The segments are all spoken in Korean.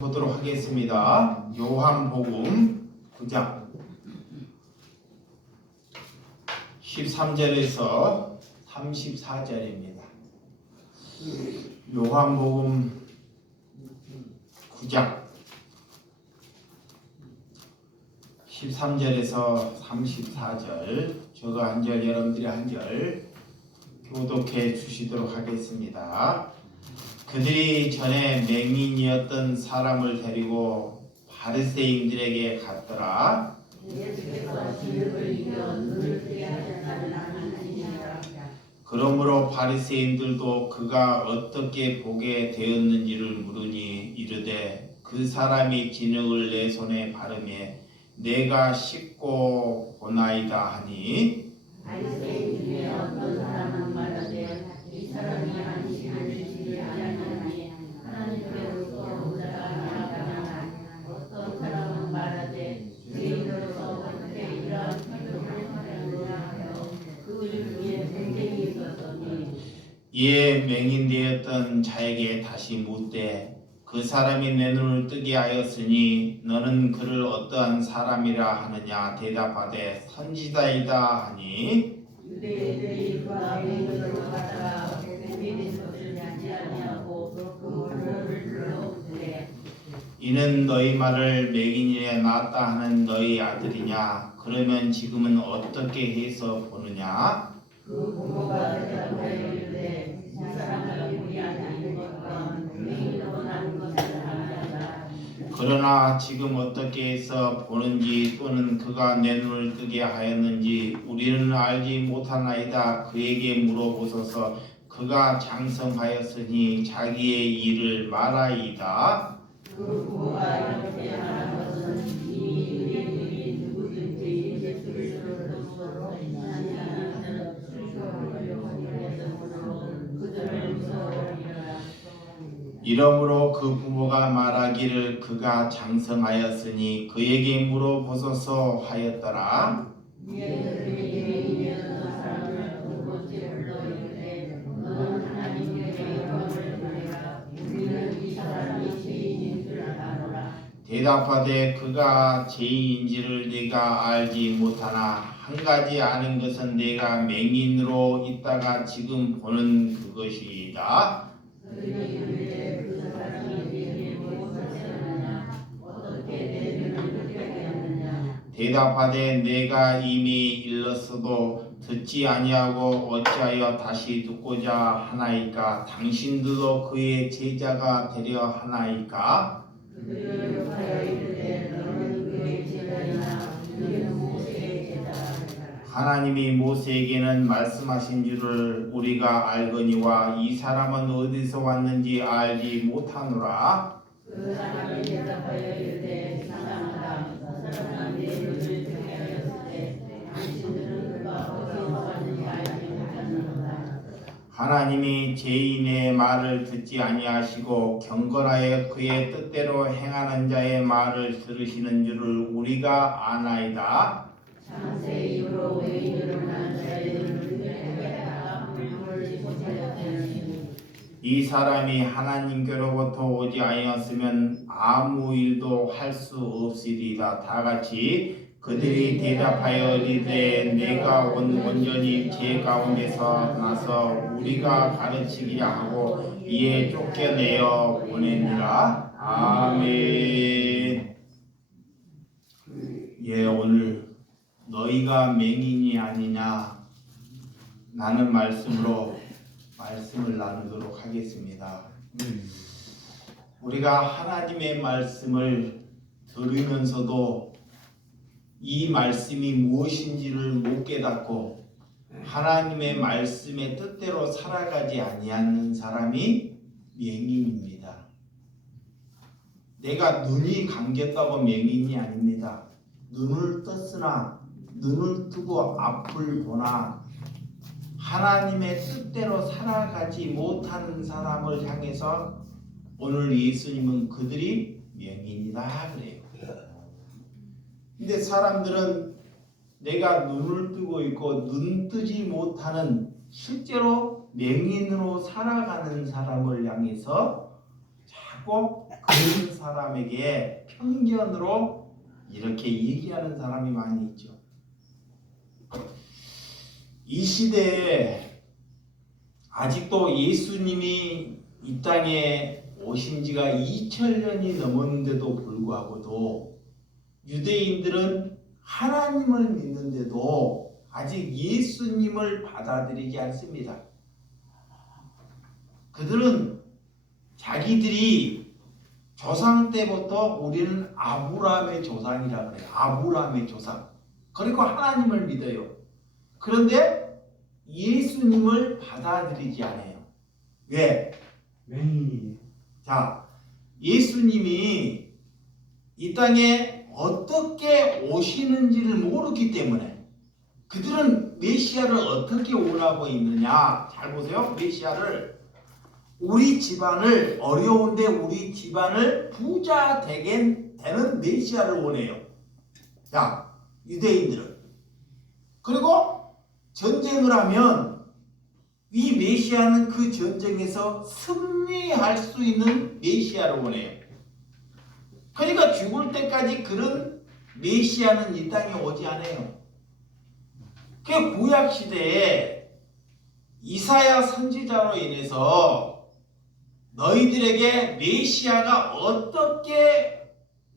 보도록 하겠습니다. 요한복음 9장 13절에서 34절입니다. 요한복음 9장 13절에서 34절, 저거 한 절, 여러분들이 한 절 교독해 주시도록 하겠습니다. 그들이 전에 맹인이었던 사람을 데리고 바리새인들에게 갔더라. 그러므로 바리새인들도 그가 어떻게 보게 되었는지를 물으니 이르되 그 사람이 진흙을 내 손에 바르매 내가 씻고 보나이다 하니, 바리새인 중에 어떤 사람은 말하되 이 사람이 안식일을 아니하니 하나님께로부터 오다가 나아가나, 어떤 사람은 말하되 죄인으로서 어떻게 이러한 표적을 하느냐 하여 그들 위에 분쟁이 있었더니, 이에 맹인되었던 자에게 다시 묻되 그 사람이 내 눈을 뜨게 하였으니 너는 그를 어떠한 사람이라 하느냐. 대답하되 선지자이다 하니, 유대인들이 그와 맹인으로 가다가 맹인인 것을 알지 아니하고 그 물을 불러오되 이는 너희 말을 맹인이라 낳았다 하는 너희 아들이냐. 그러면 지금은 어떻게 해서 보느냐. 그 부모가 대답하여 이르되 이 사람은 우리 아들인 것과 맹인으로 낳은 것을 아니하다. 그러나 지금 어떻게 해서 보는지 또는 그가 내 눈을 뜨게 하였는지 우리는 알지 못하나이다. 그에게 물어보소서. 그가 장성하였으니 자기의 일을 말하이다. 그 부모가 이렇게 말한 것은 이 유대인들이 누구든지 예수 그리스도를 도우러 아니하는 자는 출교하려고 하였으므로 그들을 무서워하리라. 이러므로 그 부모가 말하기를 그가 장성하였으니 그에게 물어보소서 하였더라. 이에 맹인이었던 사람을 두 번째 불러 이르되 너는 하나님께 영광을 돌리라. 우리는 이 사람이 죄인인 줄 아노라. 대답하되 그가 죄인인지를 내가 알지 못하나 한 가지 아는 것은 내가 맹인으로 있다가 지금 보는 그것이다. 그들이 이르되 그 사람이 내게 무엇을 하였느냐, 어떻게 내 눈을 뜨게 하였느냐. 대답하되 내가 이미 일렀어도 듣지 아니하고 어찌하여 다시 듣고자 하나이까. 당신들도 그의 제자가 되려 하나이까. 그들을 욕하여 이르되 너는 그의 제자이나 우리는 모세의 제자라. 하나님이 모세에게는 말씀하신 줄을 우리가 알거니와 이 사람은 어디서 왔는지 알지 못하노라. 그 사람이 대답하여 이르되 이상하다. 그 사람은 내 눈을 뜨게 하였을 때 당신들은 그가 어디서 왔는지 알지 못하는도다. 하나님이 죄인의 말을 듣지 아니하시고 경건하여 그의 뜻대로 행하는 자의 말을 들으시는 줄을 우리가 아나이다. 창세 이후로 맹인으로 난 자의 눈을 뜨게 하다가 물을 못하였으니 이 사람이 하나님께로부터 오지 아니었으면 아무 일도 할 수 없으리라. 다 같이 그들이 대답하여 이르되 내가 온전히 죄 가운데서 나서 우리가 가르치기야 하고 이에 쫓겨내어 보내니라. 아멘. 예, 오늘 너희가 맹인이 아니냐 라는 말씀으로 말씀을 나누도록 하겠습니다. 우리가 하나님의 말씀을 들으면서도 이 말씀이 무엇인지를 못 깨닫고 하나님의 말씀의 뜻대로 살아가지 아니하는 사람이 맹인입니다. 내가 눈이 감겼다고 맹인이 아닙니다. 눈을 떴으나 눈을 뜨고 앞을 보나 하나님의 뜻대로 살아가지 못하는 사람을 향해서 오늘 예수님은 그들이 맹인이다 그래요. 근데 사람들은 내가 눈을 뜨고 있고 눈 뜨지 못하는 실제로 맹인으로 살아가는 사람을 향해서 자꾸 그 사람에게 편견으로 이렇게 얘기하는 사람이 많이 있죠. 이 시대에 아직도 예수님이 이 땅에 오신 지가 2000년이 넘었는데도 불구하고도 유대인들은 하나님을 믿는데도 아직 예수님을 받아들이지 않습니다. 그들은 자기들이 조상 때부터 우리는 아브라함의 조상이라고 해요. 아브라함의 조상. 그리고 하나님을 믿어요. 그런데 예수님을 받아들이지 않아요. 왜? 맹인이에요. 자, 예수님이 이 땅에 어떻게 오시는지를 모르기 때문에 그들은 메시아를 어떻게 원하고 있느냐. 잘 보세요. 메시아를 우리 집안을 어려운데 우리 집안을 부자 되는 메시아를 원해요. 자, 유대인들은. 그리고 전쟁을 하면 이 메시아는 그 전쟁에서 승리할 수 있는 메시아를 원해요. 그러니까 죽을 때까지 그런 메시아는 이 땅에 오지 않아요. 그 구약 시대에 이사야 선지자로 인해서 너희들에게 메시아가 어떻게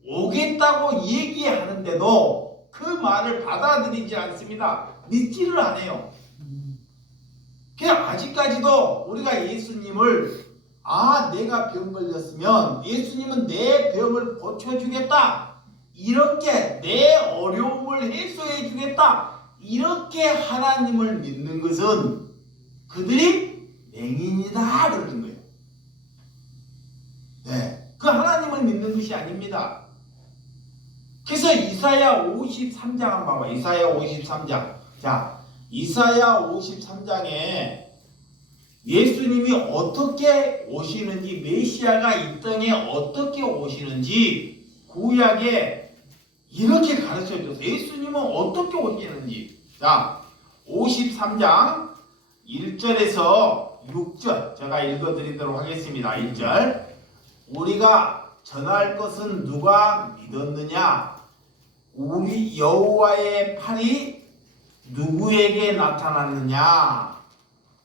오겠다고 얘기하는데도 그 말을 받아들이지 않습니다. 믿지를 않아요. 그냥 아직까지도 우리가 예수님을 내가 병 걸렸으면 예수님은 내 병을 고쳐주겠다. 이렇게 내 어려움을 해소해 주겠다. 이렇게 하나님을 믿는 것은 그들이 맹인이다 그러는 거예요. 네, 그 하나님을 믿는 것이 아닙니다. 그래서 이사야 53장 한번 봐봐. 이사야 53장. 자, 이사야 53장에 예수님이 어떻게 오시는지, 메시아가 이 땅에 어떻게 오시는지 구약에 이렇게 가르쳐줘서 예수님은 어떻게 오시는지. 자, 53장 1절에서 6절 제가 읽어드리도록 하겠습니다. 1절. 우리가 전할 것은 누가 믿었느냐? 우리 여호와의 팔이 누구에게 나타났느냐?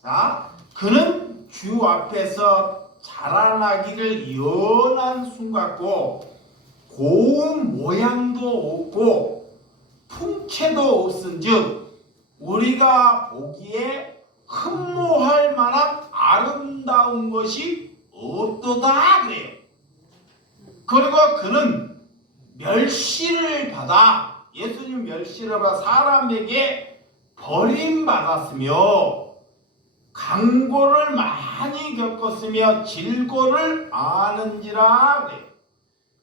자, 그는 주 앞에서 자라나기를 연한 순 같고 고운 모양도 없고 풍채도 없은즉 우리가 보기에 흠모할 만한 아름다운 것이 없도다 그래요. 그리고 그는 멸시를 받아, 예수님 멸시를 받아 사람에게 버림받았으며 강고를 많이 겪었으며 질고를 아는지라 그래요.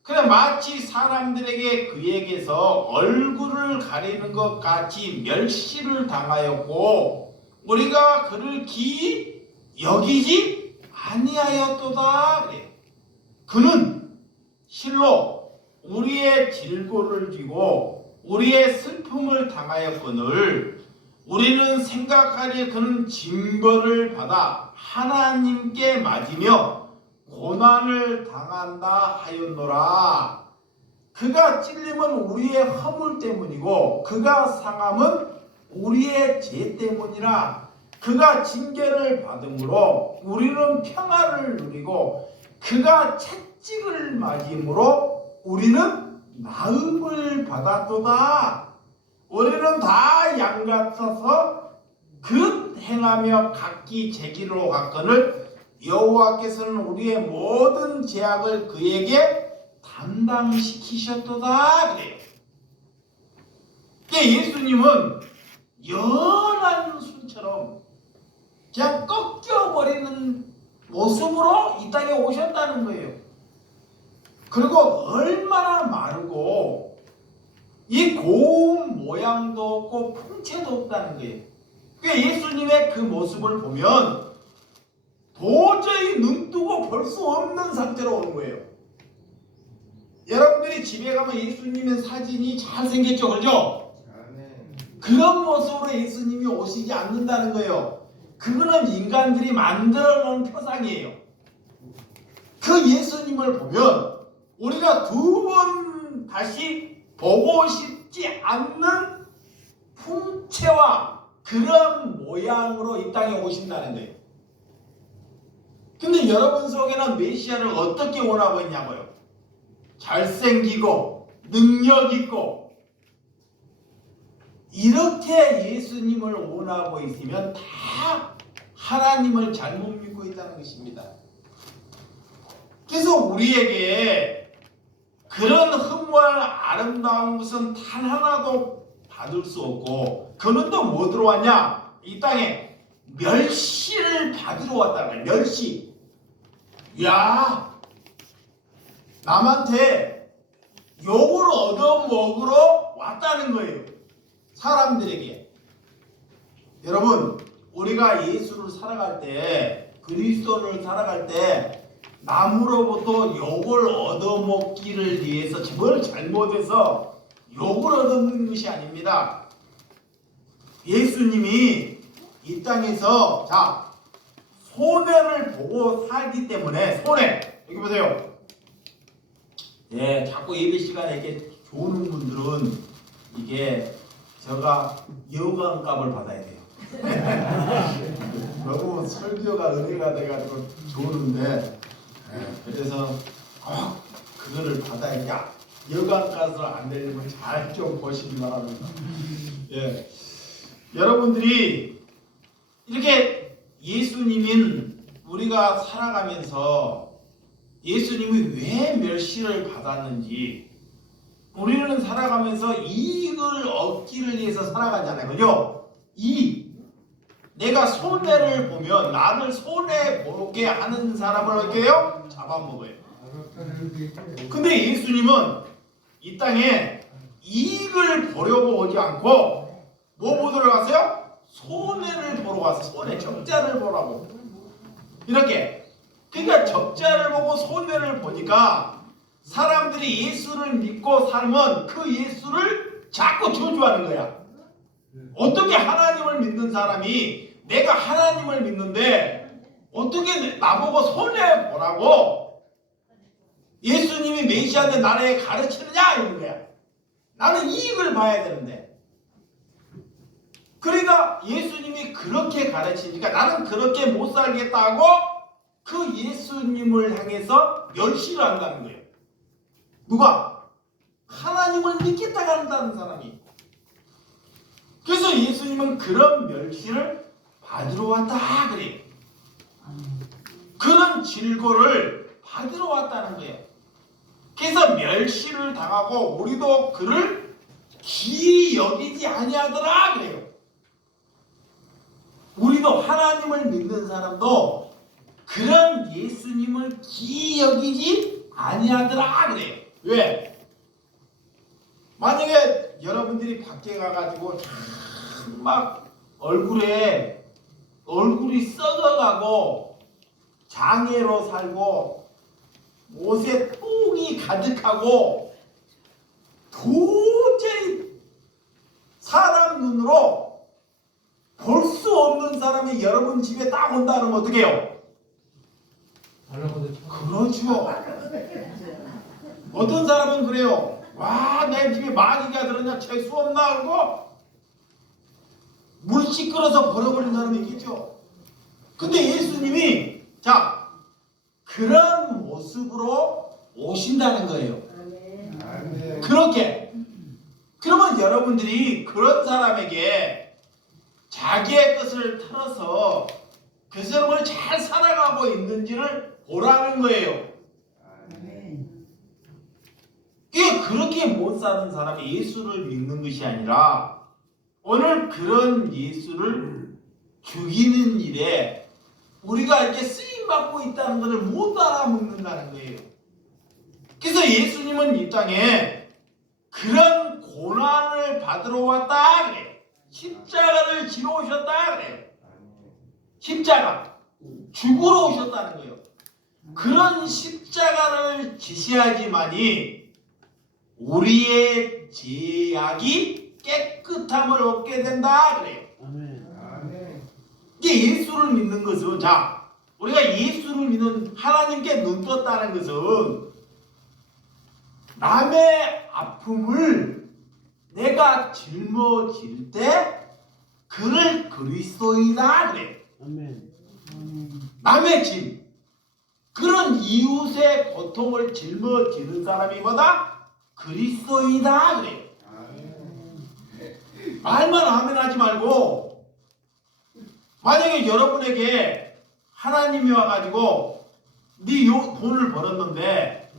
그래, 마치 사람들에게 그에게서 얼굴을 가리는 것 같이 멸시를 당하였고 우리가 그를 기이 여기지 아니하였도다 그래요. 그는 실로 우리의 질고를 지고 우리의 슬픔을 당하였거늘 우리는 생각하기에 그는 징벌을 받아 하나님께 맞으며 고난을 당한다 하였노라. 그가 찔림은 우리의 허물 때문이고 그가 상함은 우리의 죄 때문이라. 그가 징계를 받음으로 우리는 평화를 누리고 그가 채찍을 맞음으로 우리는 나음을 받았도다. 우리는 다 양같아서 그 행하며 각기 제기로 갔거늘 여호와께서는 우리의 모든 죄악을 그에게 담당시키셨도다 그래요. 예수님은 연한 순처럼 그냥 꺾여버리는 모습으로 이 땅에 오셨다는 거예요. 그리고 얼마나 마르고 이 고운 모양도 없고 풍채도 없다는 거예요. 그러니까 예수님의 그 모습을 보면 도저히 눈 뜨고 볼 수 없는 상태로 오는 거예요. 여러분들이 집에 가면 예수님의 사진이 잘생겼죠, 그렇죠? 그런 모습으로 예수님이 오시지 않는다는 거예요. 그거는 인간들이 만들어 놓은 표상이에요. 그 예수님을 보면 우리가 두 번 다시 보고 싶지 않는 풍채와 그런 모양으로 이 땅에 오신다는 거예요. 근데 여러분 속에는 메시아를 어떻게 원하고 있냐고요? 잘생기고 능력 있고 이렇게 예수님을 원하고 있으면 다 하나님을 잘못 믿고 있다는 것입니다. 그래서 우리에게 그런 흠과 아름다운 것은 단 하나도 받을 수 없고 그는 또 뭐 들어왔냐? 이 땅에 멸시를 받으러 왔다는 거예요. 멸시. 야, 남한테 욕을 얻어먹으러 왔다는 거예요. 사람들에게. 여러분, 우리가 예수를 살아갈 때, 그리스도를 살아갈 때 남으로부터 욕을 얻어먹기를 위해서 뭘 잘못해서 욕을 얻어먹는 것이 아닙니다. 예수님이 이 땅에서 손해를 보고 살기 때문에 손해. 여기 보세요. 예, 자꾸 예배 시간에 이렇게 좋은 분들은 이게 제가 여관값을 받아야 돼요. 너무 설교가 은혜가 돼가지고 좋은데 그래서 꼭 그거를 받아야 여관값을 안 내려면 잘 좀 보시기 바랍니다. 예, 여러분들이 이렇게 예수님인 우리가 살아가면서 예수님이 왜 멸시를 받았는지 우리는 살아가면서 이익을 얻기를 위해서 살아가잖아요. 그죠? 내가 손해를 보면 나를 손해보게 하는 사람을 어떻게 해요? 잡아먹어요. 근데 예수님은 이 땅에 이익을 보려고 오지 않고 뭐 보러 가세요? 손해를 보러 가서 손해, 적자를 보라고. 이렇게. 그러니까 적자를 보고 손해를 보니까 사람들이 예수를 믿고 살면 그 예수를 자꾸 저주하는 거야. 어떻게 하나님을 믿는 사람이 내가 하나님을 믿는데 어떻게 나보고 손해보라고 예수님이 메시아인데 나를 가르치느냐 이런 거야. 나는 이익을 봐야 되는데. 그러니까 예수님이 그렇게 가르치니까 나는 그렇게 못 살겠다고 그 예수님을 향해서 멸시를 한다는 거예요. 누가? 하나님을 믿겠다고 한다는 사람이. 그래서 예수님은 그런 멸시를 받으러 왔다 그래요. 그런 질고를 받으러 왔다는 거예요. 그래서 멸시를 당하고 우리도 그를 귀히 여기지 아니하더라 그래요. 우리도 하나님을 믿는 사람도 그런 예수님을 귀히 여기지 아니하더라 그래요. 왜? 만약에 여러분들이 밖에 가가지고 막 얼굴이 썩어가고 장애로 살고 옷에 똥이 가득하고 도저히 사람 눈으로 볼 수 없는 사람이 여러분 집에 딱 온다는 건 어떻게 해요? 그렇죠. 어떤 사람은 그래요. 와, 내 집에 마귀가 들었냐, 재수 없나 하고 물 시끄러서 버려버린 사람이 있겠죠. 근데 예수님이 그런 모습으로 오신다는 거예요. 그렇게. 그러면 여러분들이 그런 사람에게 자기의 뜻을 털어서 그 사람을 잘 살아가고 있는지를 보라는 거예요. 그렇게 못 사는 사람이 예수를 믿는 것이 아니라 오늘 그런 예수를 죽이는 일에 우리가 이렇게 쓰임받고 있다는 것을 못 알아먹는다는 거예요. 그래서 예수님은 이 땅에 그런 고난을 받으러 왔다 그래요. 십자가를 지러 오셨다 그래요. 십자가 죽으러 오셨다는 거예요. 그런 십자가를 지셔야지만이 우리의 죄악이 깨끗함을 얻게 된다 그래요. 이게 예수를 믿는 것은 우리가 예수를 믿는 하나님께 눈 떴다는 것은 남의 아픔을 내가 짊어질 때 그를 그리스도이다 그래. 아멘. 남의 짐, 그런 이웃의 고통을 짊어지는 사람이 뭐다? 그리스도이다 그래. 말만 아멘 하지 말고, 만약에 여러분에게 하나님이 와가지고 네 돈을 벌었는데,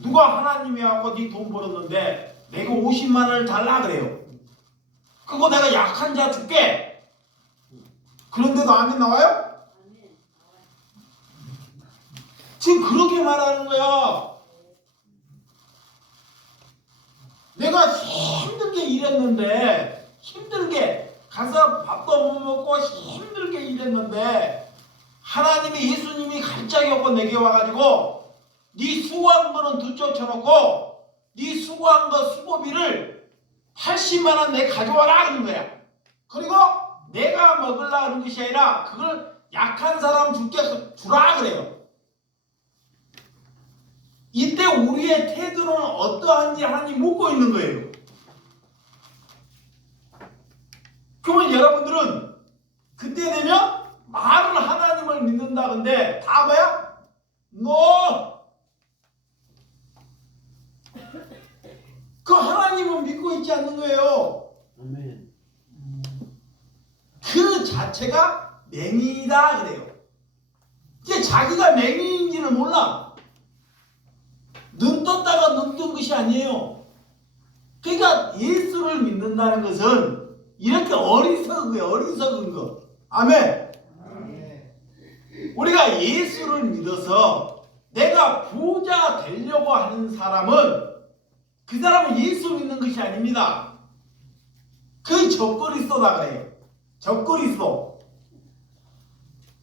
누가 하나님이 와서 네 돈 벌었는데 내가 50만 원을 달라 그래요. 그거 내가 약한 자 줄게. 그런데도 아멘 나와요? 지금 그렇게 말하는 거야. 내가 힘들게 일했는데, 힘들게 가서 밥도 못 먹고 힘들게 일했는데 하나님이, 예수님이 갑자기 오고 내게 와가지고 네 수고한 거는 뒤쫓아놓고 네 수고한 거 수고비를 80만 원 내 가져와라 그런 거야. 그리고 내가 먹으려고 하는 것이 아니라 그걸 약한 사람 줄게 주라 그래요. 이때 우리의 태도는 어떠한지 하나님 묻고 있는 거예요. 그러면 여러분들은 그때 되면 말을 하나님을 믿는다는데 다 뭐야? 너 그 하나님은 믿고 있지 않는 거예요. 아멘. 그 자체가 맹인이다 그래요. 이제 자기가 맹인인지를 몰라. 눈 떴다가 눈 뜬 것이 아니에요. 그러니까 예수를 믿는다는 것은 이렇게 어리석은 거예요. 어리석은 거. 아멘. 우리가 예수를 믿어서 내가 부자 되려고 하는 사람은, 그 사람은 예수 믿는 것이 아닙니다. 그 적그리스도다 그래요. 적그리스도.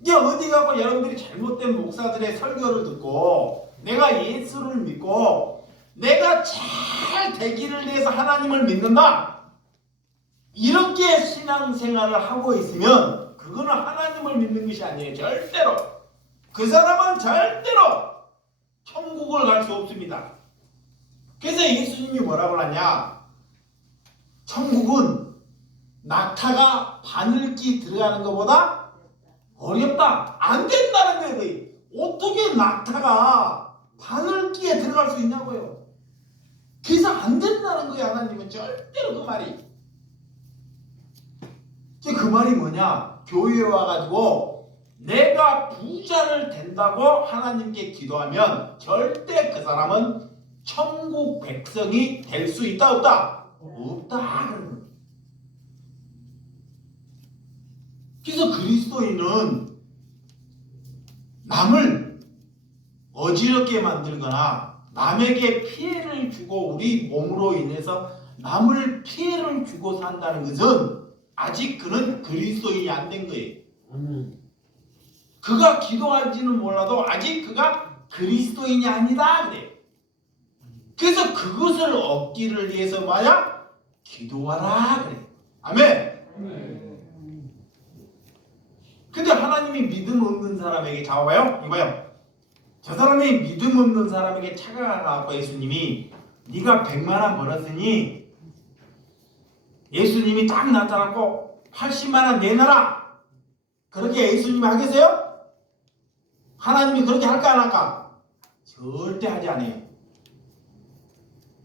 이제 어디 가고 여러분들이 잘못된 목사들의 설교를 듣고 내가 예수를 믿고 내가 잘 되기를 위해서 하나님을 믿는다, 이렇게 신앙생활을 하고 있으면 그거는 하나님을 믿는 것이 아니에요. 절대로. 그 사람은 절대로 천국을 갈 수 없습니다. 그래서 예수님이 뭐라고 하냐, 천국은 낙타가 바늘기 들어가는 것보다 어렵다, 안 된다는 거예요. 어떻게 낙타가 바늘기에 들어갈 수 있냐고요. 그래서 안 된다는 거예요. 하나님은 절대로 그 말이. 그 말이 뭐냐, 교회에 와가지고 내가 부자를 된다고 하나님께 기도하면 절대 그 사람은 천국 백성이 될 수 있다 없다? 없다 그런 거예요. 그래서 그리스도인은 남을 어지럽게 만들거나 남에게 피해를 주고 우리 몸으로 인해서 남을 피해를 주고 산다는 것은 아직 그는 그리스도인이 안 된 거예요. 그가 기도할지는 몰라도 아직 그가 그리스도인이 아니다 그래. 그래서 그것을 얻기를 위해서 뭐야? 기도하라 그래. 아멘. 근데 하나님이 믿음 없는 사람에게 잡아봐요. 이봐요. 저 사람이 믿음 없는 사람에게 찾아가고 예수님이 네가 100만 원 벌었으니 예수님이 딱 나타나고 80만 원 내놔라, 그렇게 예수님이 하겠어요? 하나님이 그렇게 할까 안 할까? 절대 하지 않아요.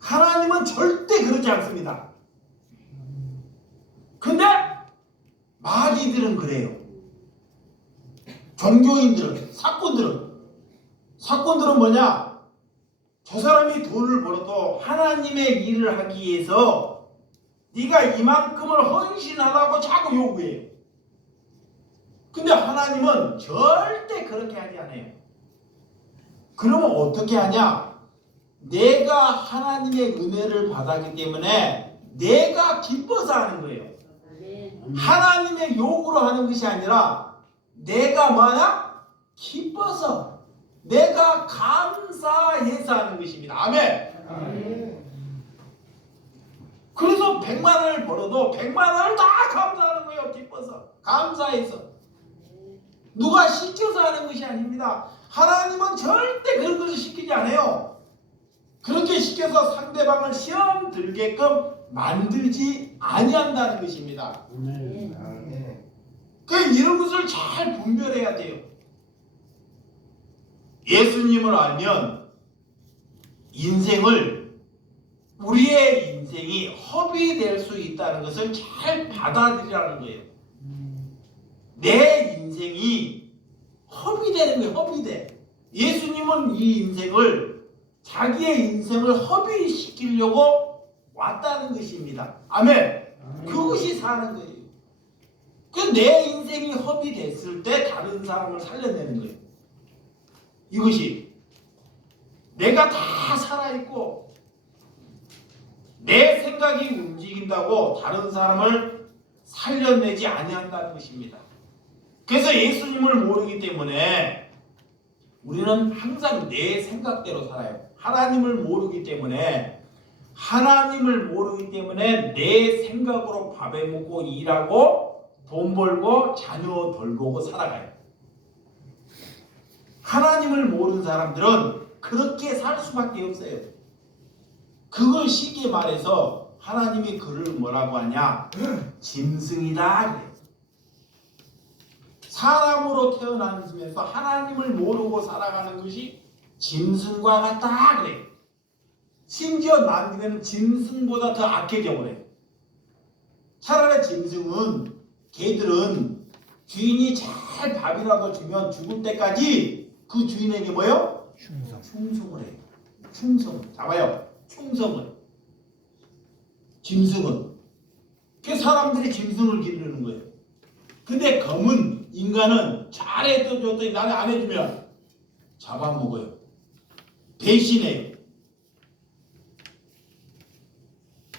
하나님은 절대 그러지 않습니다. 근데 마귀들은 그래요. 종교인들은, 사건들은 뭐냐? 저 사람이 돈을 벌어도 하나님의 일을 하기 위해서 네가 이만큼을 헌신하라고 자꾸 요구해요. 근데 하나님은 절대 그렇게 하지 않아요. 그러면 어떻게 하냐? 내가 하나님의 은혜를 받았기 때문에 내가 기뻐서 하는 거예요. 하나님의 요구로 하는 것이 아니라 내가 뭐냐? 기뻐서, 내가 감사해서 하는 것입니다. 아멘. 그래서 100만 원을 벌어도 100만 원을 다 감사하는 거예요. 기뻐서, 감사해서. 누가 시켜서 하는 것이 아닙니다. 하나님은 절대 그런 것을 시키지 않아요. 그렇게 시켜서 상대방을 시험 들게끔 만들지 아니한다는 것입니다. 그 이런 것을 잘 분별해야 돼요. 예수님을 알면 우리의 인생이 허비될 수 있다는 것을 잘 받아들이라는 거예요. 내 인생이 허비되는 거예요. 허비돼. 예수님은 이 인생을, 자기의 인생을 허비시키려고 왔다는 것입니다. 아멘. 그것이 사는 거예요. 그 내 인생이 허비됐을 때 다른 사람을 살려내는 거예요. 이것이 내가 다 살아있고 내 생각이 움직인다고 다른 사람을 살려내지 아니한다는 것입니다. 그래서 예수님을 모르기 때문에 우리는 항상 내 생각대로 살아요. 하나님을 모르기 때문에 내 생각으로 밥에 먹고 일하고 돈 벌고 자녀 돌보고 살아가요. 하나님을 모르는 사람들은 그렇게 살 수밖에 없어요. 그걸 쉽게 말해서 하나님이 그를 뭐라고 하냐? 짐승이다 그래요. 사람으로 태어나면서 하나님을 모르고 살아가는 것이 짐승과 같다 그래요. 심지어 나중에는 짐승보다 더 악해져 버려요. 차라리 개들은 주인이 잘 밥이라도 주면 죽을 때까지 그 주인에게 뭐요? 충성을 해요. 충성. 잡아요. 충성을. 짐승은. 그 사람들이 짐승을 기르는 거예요. 근데 인간은 잘해도 줬더니 나는 안 해주면 잡아먹어요. 배신해요.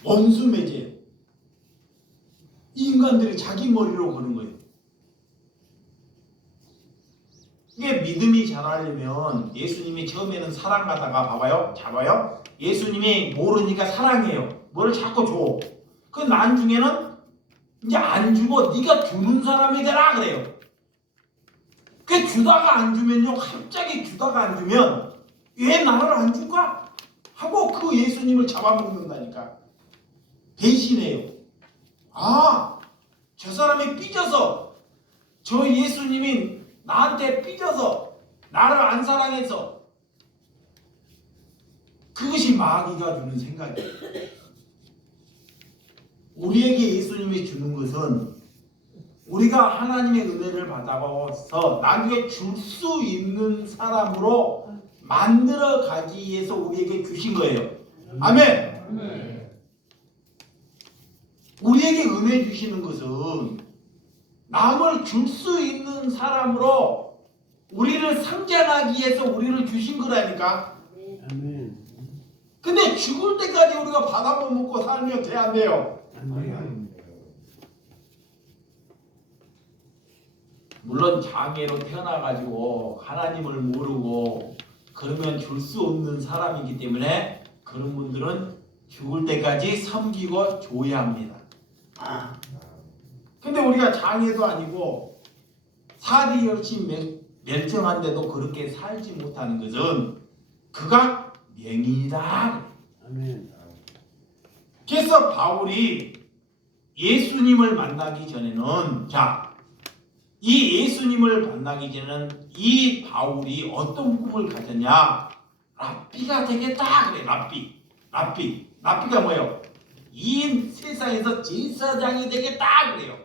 원수 맺어요. 인간들이 자기 머리로 거는 거예요. 이게 믿음이 자라려면 예수님이 처음에는 사랑하다가 봐봐요. 잡아요. 예수님이 모르니까 사랑해요. 뭐를 자꾸 줘. 그 나중에는 이제 안 주고 네가 주는 사람이 되라 그래요. 그 주다가 안 주면요. 갑자기 주다가 안 주면 왜 나를 안 줄까? 하고 그 예수님을 잡아먹는다니까. 배신해요. 저 사람이 삐져서 저 예수님이 나한테 삐져서 나를 안 사랑해서 그것이 마귀가 주는 생각이에요. 우리에게 예수님이 주는 것은 우리가 하나님의 은혜를 받아서 나중에 줄 수 있는 사람으로 만들어 가기 위해서 우리에게 주신 거예요. 아멘. 우리에게 은혜 주시는 것은 남을 줄 수 있는 사람으로 우리를 성장하기 위해서 우리를 주신 거라니까. 근데 죽을 때까지 우리가 받아먹고 살면 돼, 안 돼요? 물론 장애로 태어나가지고 하나님을 모르고 그러면 줄 수 없는 사람이기 때문에 그런 분들은 죽을 때까지 섬기고 줘야 합니다. 근데 우리가 장애도 아니고 살이 열심히 멸정한데도 그렇게 살지 못하는 것은 그가 명인이다. 그래서 바울이 예수님을 만나기 전에는 이 예수님을 만나기 전에는 이 바울이 어떤 꿈을 가졌냐? 랍비가 되겠다 그래. 랍비가 뭐예요? 이 세상에서 제사장이 되겠다 그래요.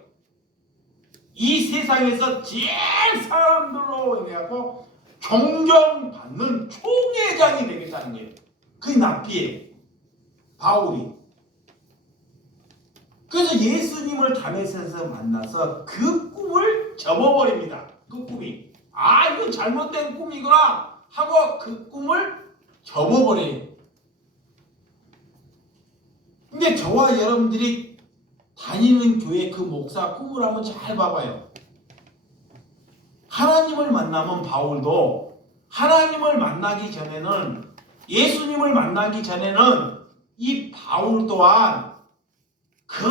이 세상에서 제일 사람들로 인해서 존경받는 총회장이 되겠다는 거예요. 그게 랍비예요. 바울이. 그래서 예수님을 다메섹에서 만나서 그 꿈을 접어버립니다. 그 꿈이 이거 잘못된 꿈이구나 하고 그 꿈을 접어버려요. 근데 저와 여러분들이 다니는 교회 그 목사 꿈을 한번 잘 봐봐요. 하나님을 만나면 바울도 하나님을 만나기 전에는 예수님을 만나기 전에는 이 바울 또한 그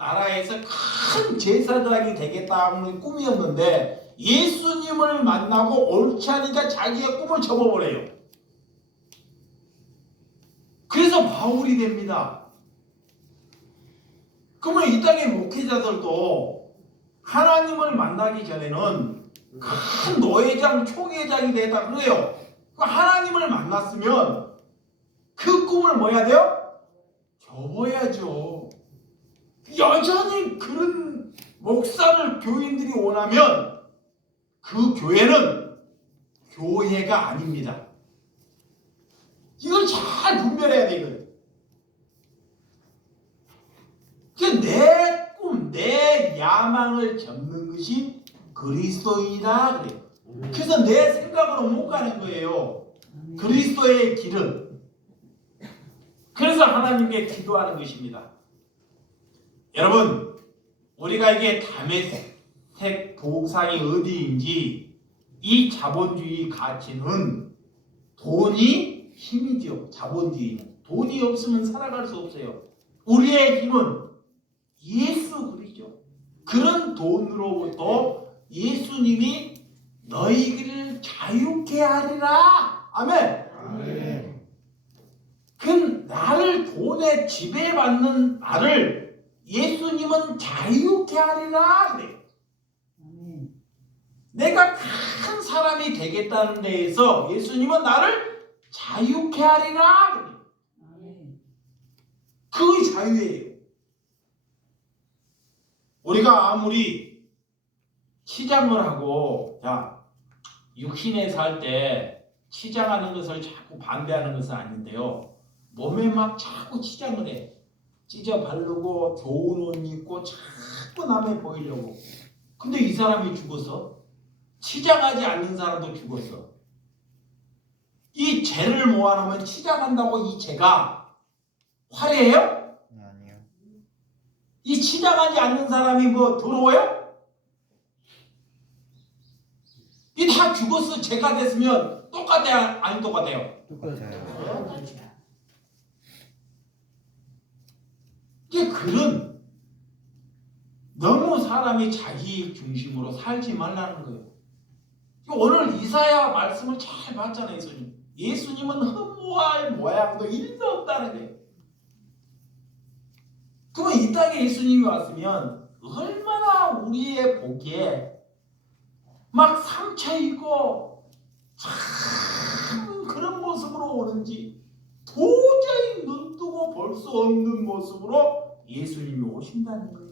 나라에서 큰 제사장이 되겠다는 꿈이었는데 예수님을 만나고 옳지 않으니까 자기의 꿈을 접어버려요. 그래서 바울이 됩니다. 그러면 이 땅의 목회자들도 하나님을 만나기 전에는 큰 노회장, 총회장이 되다 그래요. 하나님을 만났으면 그 꿈을 뭐 해야 돼요? 접어야죠. 여전히 그런 목사를 교인들이 원하면 그 교회는 교회가 아닙니다. 이걸 잘 분별해야 돼, 이걸. 내 꿈, 내 야망을 접는 것이 그리스도이다 그래요. 그래서 내 생각으로 못 가는 거예요. 그리스도의 길은. 그래서 하나님께 기도하는 것입니다. 여러분, 우리가 이게 다메섹 도상이 어디인지 이 자본주의 가치는 돈이 힘이죠. 자본주의는. 돈이 없으면 살아갈 수 없어요. 우리의 힘은 예수 그리스도. 그런 돈으로부터 예수님이 너희를 자유케 하리라. 아멘. 아멘. 그 나를 돈에 지배받는 나를 예수님은 자유케 하리라 그래. 내가 큰 사람이 되겠다는 데에서 예수님은 나를 자유케 하리라 그래. 그게 자유예요. 우리가 아무리 치장을 하고 육신에 살 때 치장하는 것을 자꾸 반대하는 것은 아닌데요. 몸에 막 자꾸 치장을 해. 찢어 바르고 좋은 옷 입고 자꾸 남에 보이려고. 근데 이 사람이 죽었어? 치장하지 않는 사람도 죽었어. 이 죄를 모아놓으면 치장한다고 이 죄가 화려해요? 아니요. 이 치장하지 않는 사람이 뭐 더러워요? 이 다 죽었어. 죄가 됐으면 똑같아요? 안 똑같아요? 똑같아요. 이게 그런 너무 사람이 자기 중심으로 살지 말라는 거예요. 오늘 이사야 말씀을 잘 봤잖아요. 예수님은 흠모할 모양도 1도 없다는 거예요. 그러면 이 땅에 예수님이 왔으면 얼마나 우리의 보기에 막 상처있고 참 그런 모습으로 오는지 도저히 눈 뜨고 볼 수 없는 모습으로 예수님이 오신다는 거예요.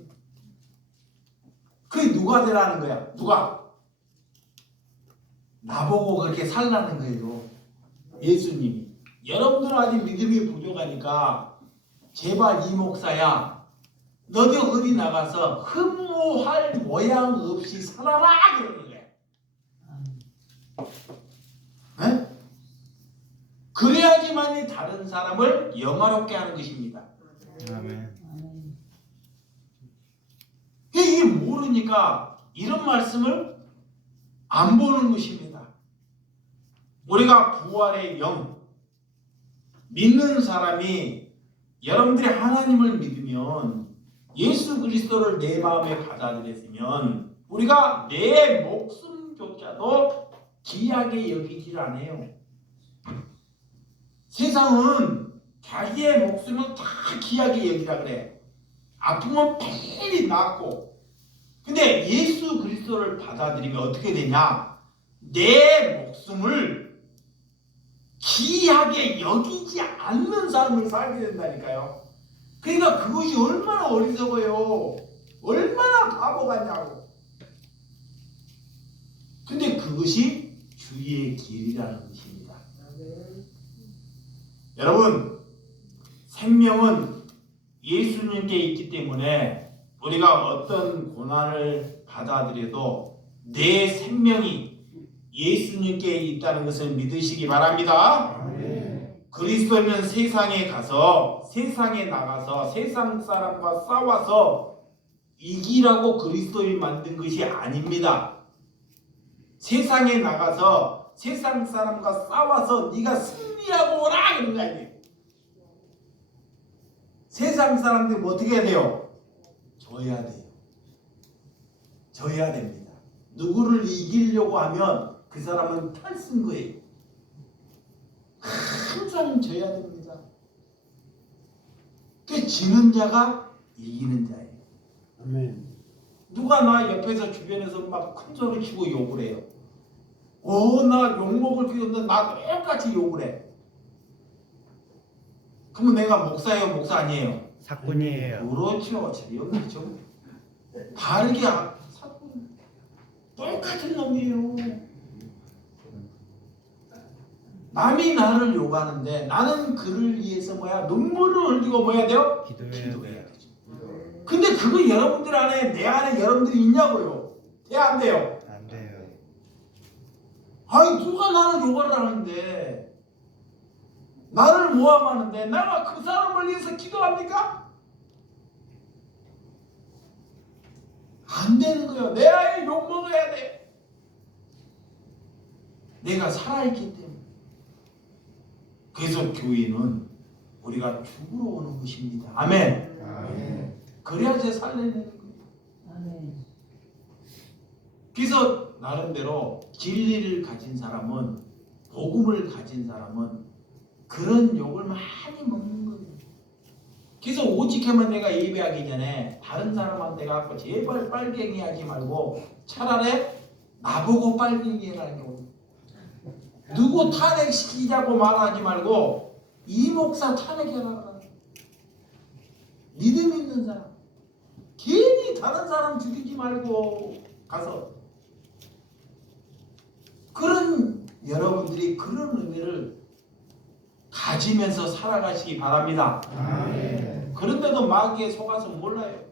그게 누가 되라는 거야? 누가? 나보고 그렇게 살라는 거예요. 예수님이. 여러분들은 아직 믿음이 부족하니까 제발 이 목사야 너도 어디 나가서 흠모할 모양 없이 살아라 그러는 거야. 네? 그래야지만이 다른 사람을 영화롭게 하는 것입니다. 아멘. 이게 모르니까 이런 말씀을 안 보는 것입니다. 우리가 부활의 영 믿는 사람이 여러분들이 하나님을 믿으면 예수 그리스도를 내 마음에 받아들였으면 우리가 내 목숨조차도 귀하게 여기질 않아요. 세상은 자기의 목숨을 다 귀하게 여기라 그래. 아프면 빨리 낫고. 근데 예수 그리스도를 받아들이면 어떻게 되냐? 내 목숨을 귀하게 여기지 않는 삶을 살게 된다니까요. 그러니까 그것이 얼마나 어리석어요. 얼마나 바보 같냐고. 근데 그것이 주의 길이라는 것입니다. 여러분, 생명은 예수님께 있기 때문에 우리가 어떤 고난을 받아들여도 내 생명이 예수님께 있다는 것을 믿으시기 바랍니다. 그리스도는 세상에 나가서 세상 사람과 싸워서 이기라고 그리스도를 만든 것이 아닙니다. 세상에 나가서 세상 사람과 싸워서 네가 승리하고 오라 그런 거 아니에요. 세상 사람들이 뭐 어떻게 해야 돼요? 져야 돼요. 져야 됩니다. 누구를 이기려고 하면 그 사람은 탈승 거예요. 항상 져야 됩니다. 그 지는 자가 이기는 자예요. 아멘. 누가 나 옆에서 주변에서 막 큰 소리 치고 욕을 해요. 나 욕먹을 필요 없는데 나 똑같이 욕을 해. 그러면 내가 목사예요, 목사 아니에요? 사건이에요. 그렇죠. 여기 좀 바르게 사건 똑같은 놈이에요. 남이 나를 욕하는데 나는 그를 위해서 눈물을 흘리고 뭐 해야 돼요? 기도해야 되죠. 근데 그거 여러분들 안에 내 안에 여러분들이 있냐고요? 돼 안 돼요? 안 돼요. 아니 누가 나를 욕을 하는데 나를 모함하는데 내가 그 사람을 위해서 기도합니까? 안 되는 거예요. 내 아이 욕 먹어야 돼. 내가 살아있기 때문에. 그래서 교회는 우리가 죽으러 오는 것입니다. 아멘. 아멘. 그래야지 살려내는 거예요. 아멘. 그래서 나름대로 진리를 가진 사람은, 복음을 가진 사람은 그런 욕을 많이 먹는 거예요. 그래서 오직하면 내가 예배하기 전에 다른 사람한테 갖고 제발 빨갱이 하지 말고 차라리 나보고 빨갱이 해라고. 누구 탄핵시키자고 말하지 말고 이 목사 탄핵해라. 믿음 있는 사람. 괜히 다른 사람 죽이지 말고 가서. 그런 여러분들이 그런 의미를 가지면서 살아가시기 바랍니다. 아멘. 그런데도 마귀에 속아서 몰라요.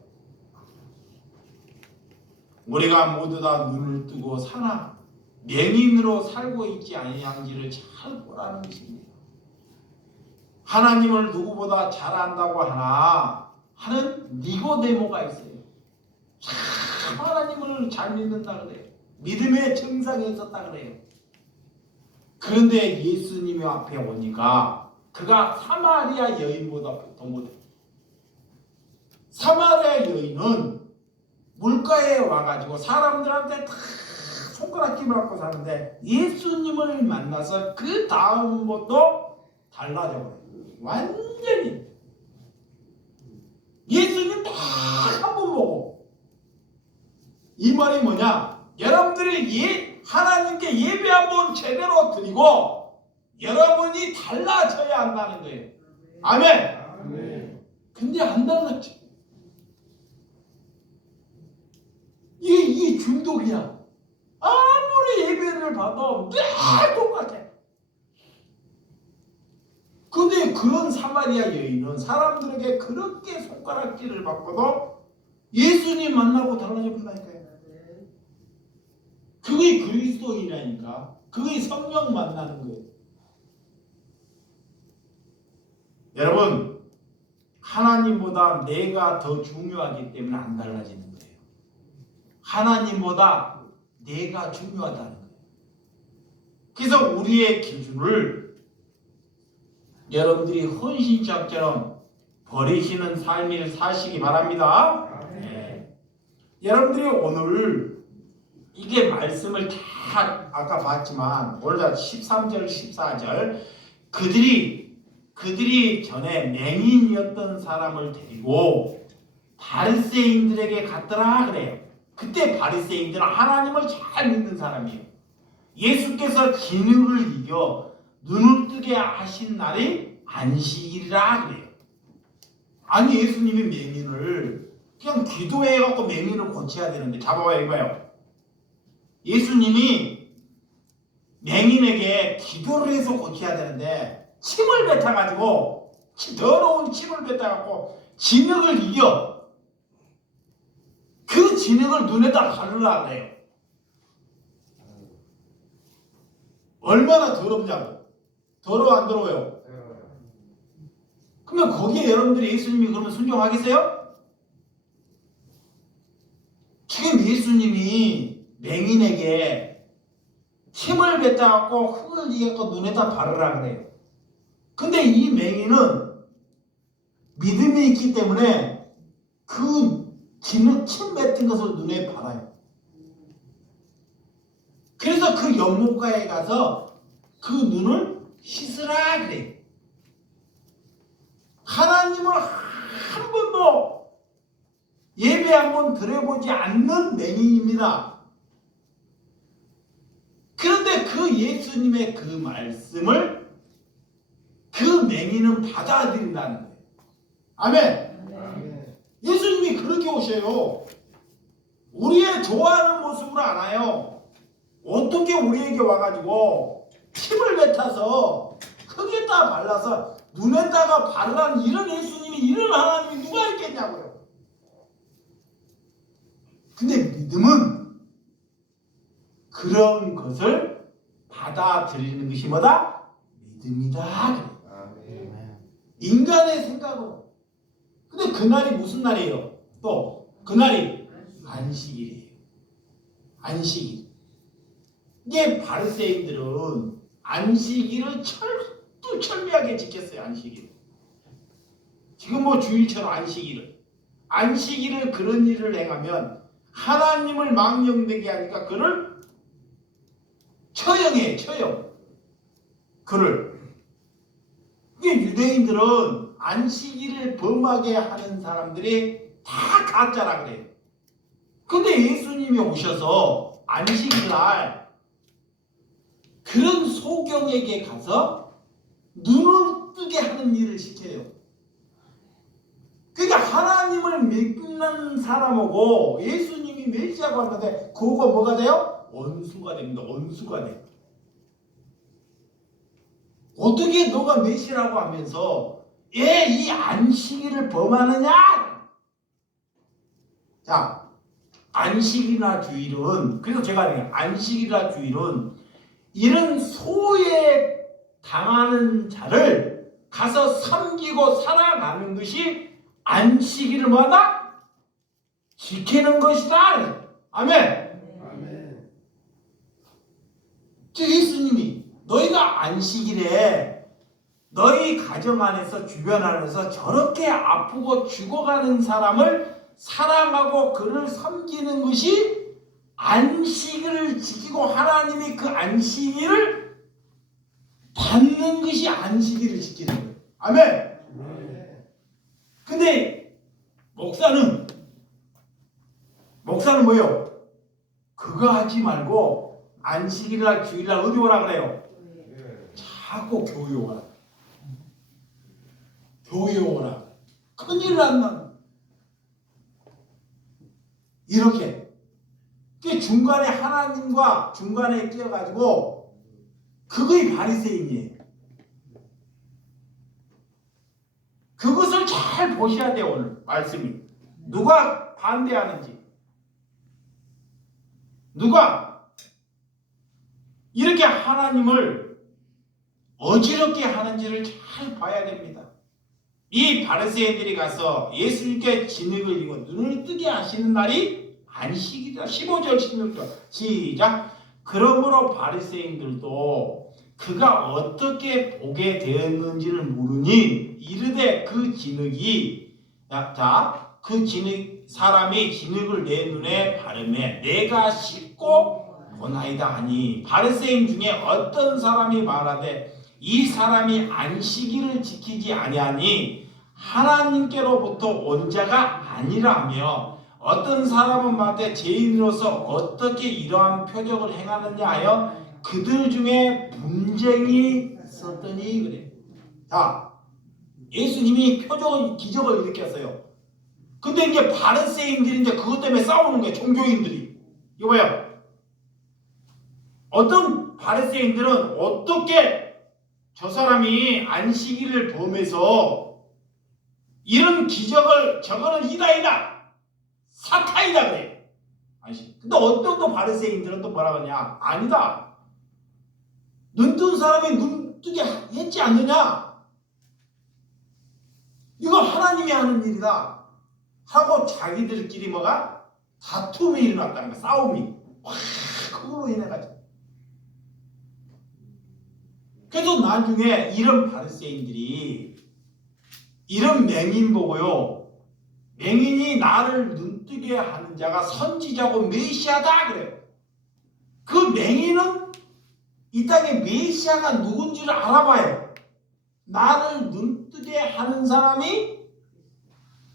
우리가 모두 다 눈을 뜨고 사나 맹인으로 살고 있지 아니한지를 잘 보라는 것입니다. 하나님을 누구보다 잘 안다고 하는 니고데모가 있어요. 참 하나님을 잘 믿는다 그래요. 믿음의 정상에 있었다 그래요. 그런데 예수님 앞에 오니까 그가 사마리아 여인보다 보통 못해요. 사마리아 여인은 물가에 와가지고 사람들한테 다 손가락질 받고 사는데 예수님을 만나서 그 다음부터 달라져 버려요. 완전히 예수님 딱 한 번 보고. 이 말이 뭐냐? 여러분들이 하나님께 예배 한번 제대로 드리고 여러분이 달라져야 한다는 거예요. 아멘. 아멘. 근데 안 달랐죠. 이게 중독이야. 아무리 예배를 봐도 늘 똑같아. 근데 그런 사마리아 여인은 사람들에게 그렇게 손가락질을 받고도 예수님 만나고 달라져 본다니까요. 그게 그리스도인이라니까. 그게 성령 만나는 거예요. 여러분, 하나님보다 내가 더 중요하기 때문에 안 달라지는 거예요. 하나님보다 내가 중요하다는 거예요. 그래서 우리의 기준을 여러분들이 헌신처럼 버리시는 삶을 사시기 바랍니다. 네. 여러분들이 오늘 이게 말씀을 다 아까 봤지만 오늘 13절 14절 그들이 전에 맹인이었던 사람을 데리고 바리새인들에게 갔더라 그래요. 그때 바리새인들은 하나님을 잘 믿는 사람이에요. 예수께서 진흙을 이겨 눈을 뜨게 하신 날이 안식일이라 그래요. 아니 예수님이 맹인을 그냥 기도해갖고 맹인을 고쳐야 되는데 잡아봐요 이거예요. 예수님이 맹인에게 기도를 해서 고쳐야 되는데 침을 뱉어가지고 더러운 침을 뱉어갖고 진흙을 이겨 그 진흙을 눈에다 바르라 그래요. 얼마나 더럽냐고. 더러워 안 더러워요? 그러면 거기에 여러분들이 예수님이 그러면 순종하겠어요? 지금 예수님이 맹인에게 침을 뱉어갖고 흙을 이겨갖고 눈에다 바르라 그래요. 근데 이 맹인은 믿음이 있기 때문에 그 침 뱉은 것을 눈에 바라요. 그래서 그 연못가에 가서 그 눈을 씻으라 그래요. 하나님을 한 번도 예배 한 번 드려보지 않는 맹인입니다. 그런데 그 예수님의 그 말씀을 그 맹인은 받아들인다는 거예요. 아멘. 예수님이 그렇게 오셔요. 우리의 좋아하는 모습으로 안 와요. 어떻게 우리에게 와가지고 힘을 뱉어서 흙에다 발라서 눈에다가 바르라는 이런 예수님이, 이런 하나님이 누가 있겠냐고요. 근데 믿음은 그런 것을 받아들이는 것이 뭐다? 믿음이다. 인간의 생각으로. 근데 그날이 무슨 날이에요? 또 그날이 안식일이에요. 안식일. 이게 바리새인들은 안식일을 철두철미하게 지켰어요. 안식일. 지금 뭐 주일처럼 안식일을 그런 일을 행하면 하나님을 망령되게 하니까 그를 처형해. 처형. 그를. 이게 유대인들은 안식일을 범하게 하는 사람들이 다 가짜라 그래요. 근데 예수님이 오셔서 안식일날 그런 소경에게 가서 눈을 뜨게 하는 일을 시켜요. 그러니까 하나님을 믿는 사람하고 예수님이 메시아가 왔는데 그거가 뭐가 돼요? 원수가 됩니다. 원수가 돼요. 어떻게 너가 메시아라고 하면서 이 안식일을 범하느냐? 자, 안식일이나 주일은, 그래서 제가 안식일이나 주일은 이런 소외 당하는 자를 가서 섬기고 살아가는 것이 안식일을 뭐하다? 지키는 것이다. 아멘. 예수님이 너희가 안식일에 너희 가정 안에서 주변 안에서 저렇게 아프고 죽어가는 사람을 사랑하고 그를 섬기는 것이 안식일을 지키고 하나님이 그 안식일을 받는 것이 안식일을 지키는 거예요. 아멘. 근데 목사는 뭐예요? 그거 하지 말고 안식일날 주일날 어디 오라 그래요? 자꾸 교회 오라. 교회 오라. 큰일 난다. 이렇게. 중간에 하나님과 중간에 끼어가지고 그거이 바리새인이에요. 그것을 잘 보셔야 돼요. 오늘 말씀이. 누가 반대하는지. 누가 이렇게 하나님을 어지럽게 하는지를 잘 봐야 됩니다. 이 바리새인들이 가서 예수님께 진흙을 입고 눈을 뜨게 하시는 날이 안식일이다. 15절 16절 시작. 그러므로 바리새인들도 그가 어떻게 보게 되었는지를 모르니 이르되 그 진흙이 그 진흙 사람이 진흙을 내 눈에 바르매 내가 씻고 보나이다 하니 바리새인 중에 어떤 사람이 말하되 이 사람이 안식일을 지키지 아니하니 하나님께로부터 온 자가 아니라며 어떤 사람은 말하되 죄인으로서 어떻게 이러한 표적을 행하느냐 하여 그들 중에 분쟁이 있었더니 그래. 자, 예수님이 기적을 일으켰어요. 근데 이제 바리새인들이 이제 그것 때문에 싸우는 거예요. 종교인들이. 이거 봐요. 어떤 바리새인들은 어떻게 저 사람이 안식일을 범해서 이런 기적을 저거는 이다이다 사탄이다 그래. 근데 어떤 또 바리새인들은 또 뭐라 그러냐? 아니다. 눈 뜬 사람이 눈 뜨게 했지 않느냐? 이거 하나님이 하는 일이다 하고 자기들끼리 뭐가 다툼이 일어났다는 거야. 싸움이. 그걸로 인해가지고. 그래서 나중에 이런 바리새인들이 이런 맹인 보고요. 맹인이 나를 눈뜨게 하는 자가 선지자고 메시아다 그래요. 그 맹인은 이 땅에 메시아가 누군지를 알아봐요. 나를 눈뜨게 하는 사람이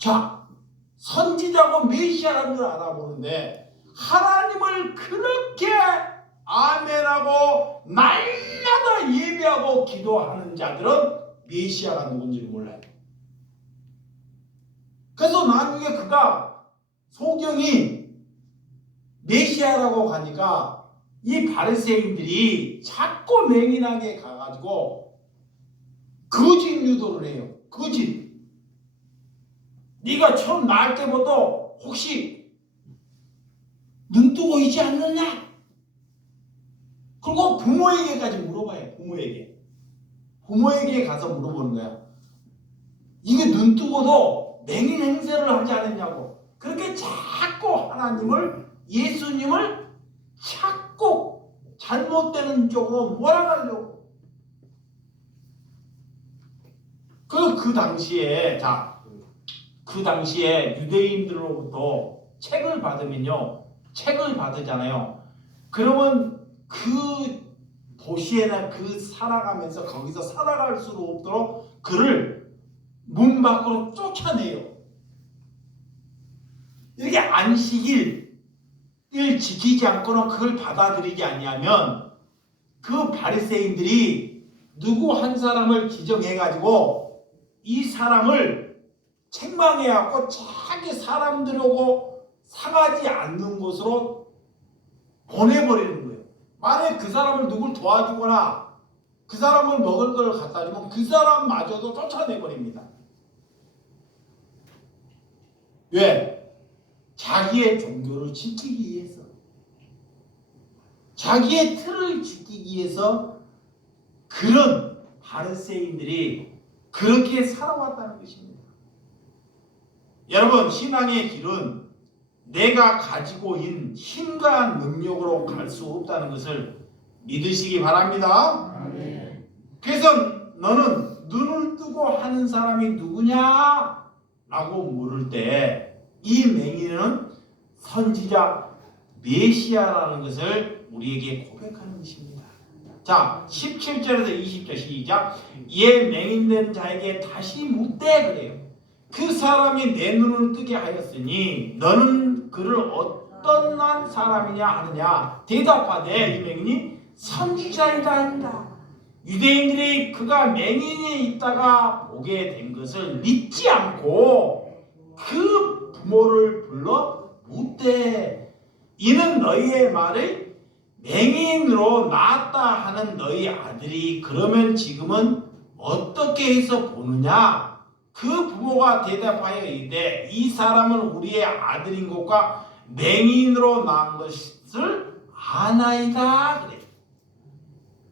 자, 선지자고 메시아라는 걸 알아보는데 하나님을 그렇게 아멘하고 날마다 예배하고 기도하는 자들은 메시아가 누군지 몰라요. 그래서 나중에 그가 소경이 메시아라고 가니까 이 바리새인들이 자꾸 맹인하게 가가지고 거짓 유도를 해요. 거짓. 네가 처음 낳을 때부터 혹시 눈 뜨고 있지 않느냐? 그리고 부모에게까지 물어봐요. 부모에게 가서 물어보는 거야. 이게 눈 뜨고도 맹인 행세를 하지 않았냐고. 그렇게 자꾸 하나님을, 예수님을 자꾸 잘못되는 쪽으로 몰아가려고. 그 당시에 유대인들로부터 책을 받으면요, 책을 받으잖아요. 그러면 그 도시에나 살아가면서 거기서 살아갈 수 없도록 그를 문 밖으로 쫓아내요. 이렇게 안식일을 지키지 않고는 그걸 받아들이지 아니하면 그 바리새인들이 누구 한 사람을 지정해가지고 이 사람을 책망해갖고 자기 사람들하고 상하지 않는 곳으로 보내버리는 거예요. 만약에 그 사람을 누굴 도와주거나 그 사람을 먹을 걸 갖다 주면 그 사람마저도 쫓아내버립니다. 왜? 자기의 종교를 지키기 위해서, 자기의 틀을 지키기 위해서 그런 바리새인들이 그렇게 살아왔다는 것입니다. 여러분, 신앙의 길은 내가 가지고 있는 힘과 능력으로 갈 수 없다는 것을 믿으시기 바랍니다. 아멘. 그래서 너는 눈을 뜨고 하는 사람이 누구냐? 라고 물을 때 이 맹인은 선지자 메시아라는 것을 우리에게 고백하는 것입니다. 자, 17절에서 20절 시작. 이에 맹인된 자에게 다시 묻되 그래요. 그 사람이 내 눈을 뜨게 하였으니 너는 그를 어떤 난 사람이냐 하느냐. 대답하되 이 맹인이 선지자이다 한다. 유대인들이 그가 맹인이 있다가 보게 된 것을 믿지 않고 그 부모를 불러 묻되 이는 너희의 말을 맹인으로 낳았다 하는 너희 아들이 그러면 지금은 어떻게 해서 보느냐? 그 부모가 대답하여 이르되 이 사람은 우리의 아들인 것과 맹인으로 낳은 것을 아나이다 그래.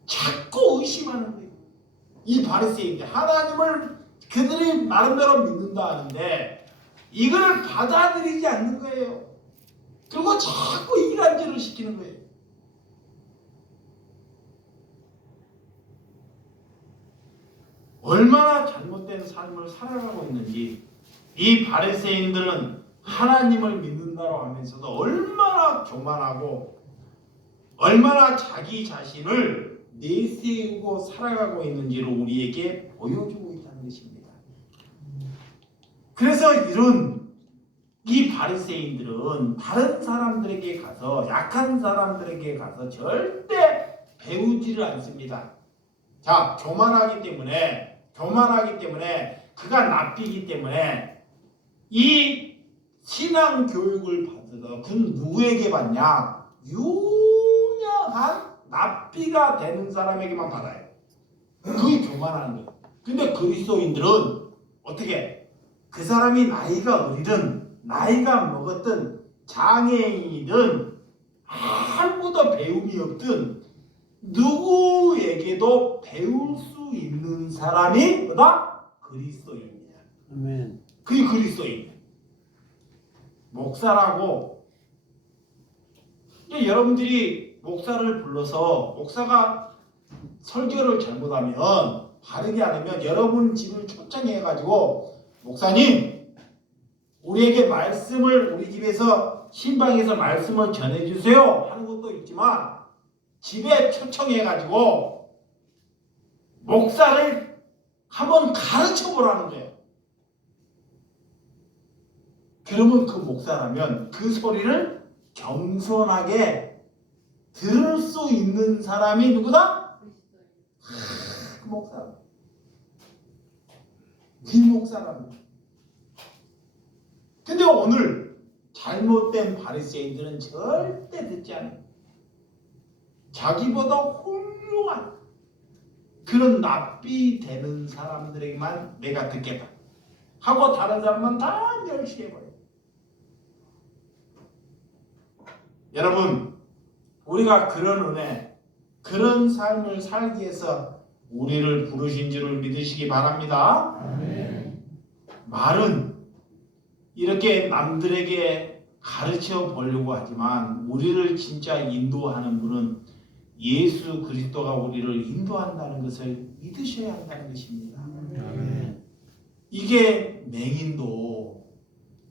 자꾸 의심하는 거예요. 이 바리새인들 하나님을 그들이 나름대로 믿는다 하는데 이걸 받아들이지 않는 거예요. 그리고 자꾸 이간질을 시키는 거예요. 얼마나 잘못된 삶을 살아가고 있는지 이 바리새인들은 하나님을 믿는다고 하면서도 얼마나 교만하고 얼마나 자기 자신을 내세우고 살아가고 있는지를 우리에게 보여주고 있다는 것입니다. 그래서 이 바리새인들은 다른 사람들에게 가서 약한 사람들에게 가서 절대 배우지를 않습니다. 자, 교만하기 때문에 그가 납비기 때문에 이 신앙 교육을 받으러 그 누구에게 받냐? 유명한 납비가 되는 사람에게만 받아요. 그게 교만하는 거예요. 근데 그리스도인들은 어떻게? 그 사람이 나이가 어리든 나이가 먹었든 장애인이든 아무도 배움이 없든 누구에게도 배울 수 있는 사람이 뭐다? 그리스도인이야. 아멘. 그게 그리스도인이야. 목사라고 여러분들이 목사를 불러서 목사가 설교를 잘못하면 바르게 안 하면 여러분 집을 초청해가지고 목사님 우리에게 말씀을 우리 집에서 신방에서 말씀을 전해주세요 하는 것도 있지만 집에 초청해가지고 목사를 한번 가르쳐 보라는 거예요. 그러면 그 목사라면 그 소리를 겸손하게 들을 수 있는 사람이 누구다? 그 목사. 그 목사랍니다. 근데 오늘 잘못된 바리새인들은 절대 듣지 않아요. 자기보다 훌륭한 그런 납비 되는 사람들에게만 내가 듣겠다 하고 다른 사람만 다 멸시해버려요. 여러분, 우리가 그런 은혜, 그런 삶을 살기 위해서 우리를 부르신 줄을 믿으시기 바랍니다. 아멘. 말은 이렇게 남들에게 가르쳐 보려고 하지만 우리를 진짜 인도하는 분은 예수 그리스도가 우리를 인도한다는 것을 믿으셔야 한다는 것입니다. 아멘. 이게 맹인도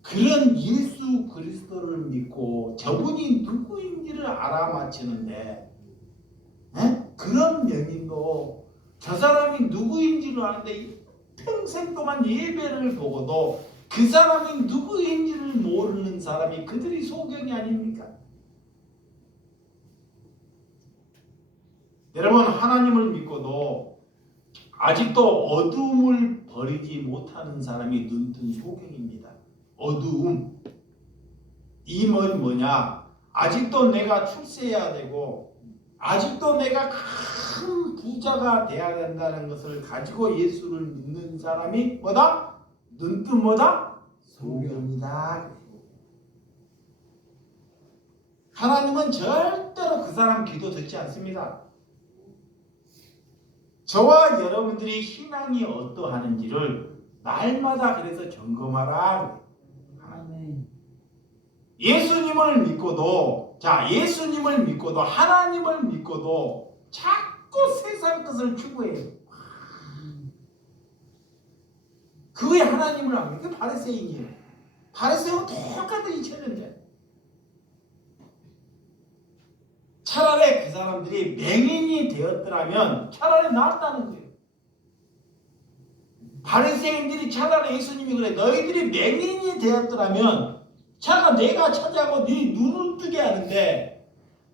그런 예수 그리스도를 믿고 저분이 누구인지를 알아맞히는데, 그런 맹인도 저 사람이 누구인지를 아는데 평생 동안 예배를 보고도 그 사람이 누구인지를 모르는 사람이 그들이 소경이 아닙니까? 여러분, 하나님을 믿고도 아직도 어두움을 버리지 못하는 사람이 눈뜬 소경입니다. 어두움. 이 말이 뭐냐? 아직도 내가 출세해야 되고 아직도 내가 큰 부자가 돼야 된다는 것을 가지고 예수를 믿는 사람이 뭐다? 눈뜬 뭐다? 소경이다. 하나님은 절대로 그 사람 기도 듣지 않습니다. 저와 여러분들이 신앙이 어떠하는지를 날마다 그래서 점검하라. 예수님을 믿고도, 예수님을 믿고도 하나님을 믿고도 자꾸 세상 것을 추구해요. 그게 하나님을 안 믿고 바리새인이에요. 바리새인은 똑같은 이치였는데 차라리 그 사람들이 맹인이 되었더라면 차라리 낫다는 거예요. 바리새인들이 차라리 예수님이 그래, 너희들이 맹인이 되었더라면 내가 차지하고 네 눈을 뜨게 하는데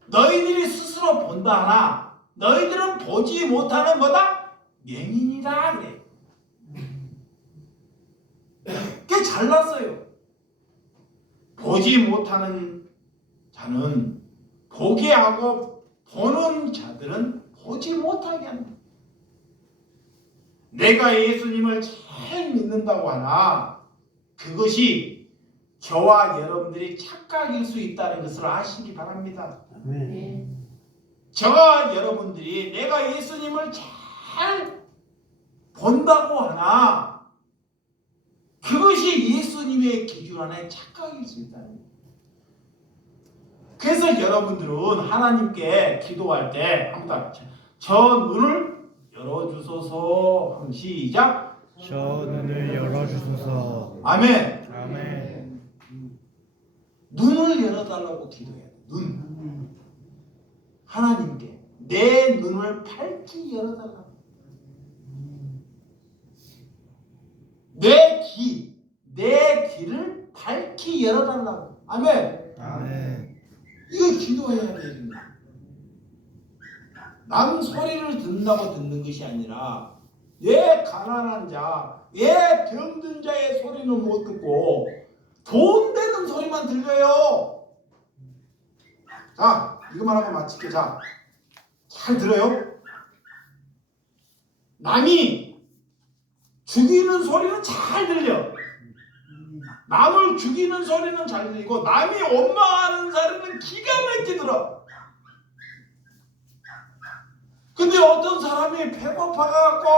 너희들이 스스로 본다 하나 너희들은 보지 못하는 뭐다? 맹인이다 그래. 꽤 잘났어요. 보지 못하는 자는 보게 하고 보는 자들은 보지 못하게 한다. 내가 예수님을 잘 믿는다고 하나 그것이 저와 여러분들이 착각일 수 있다는 것을 아시기 바랍니다. 아멘. 저와 여러분들이 내가 예수님을 잘 본다고 하나 그것이 예수님의 기준 안에 착각일 수 있다는 거예요. 그래서 여러분들은 하나님께 기도할 때 한번 저 눈을 열어주소서 하면 시작. 저 눈을 열어주소서. 아멘. 아멘. 눈을 열어달라고 기도해야 돼. 눈. 하나님께 내 눈을 밝히 열어달라고. 내 귀를 밝히 열어달라고. 아멘. 아멘. 이거 기도해야 됩니다. 남 소리를 듣는다고 듣는 것이 아니라 왜 가난한 자, 왜 병든 자의 소리는 못 듣고 돈 되는 소리만 들려요. 자, 이거만 하고 마칠게. 자, 잘 들어요. 남이 죽이는 소리는 잘 들려. 남을 죽이는 소리는 잘 들리고 남이 원망하는 소리는 기가 막히게 들어. 근데 어떤 사람이 배고파갖고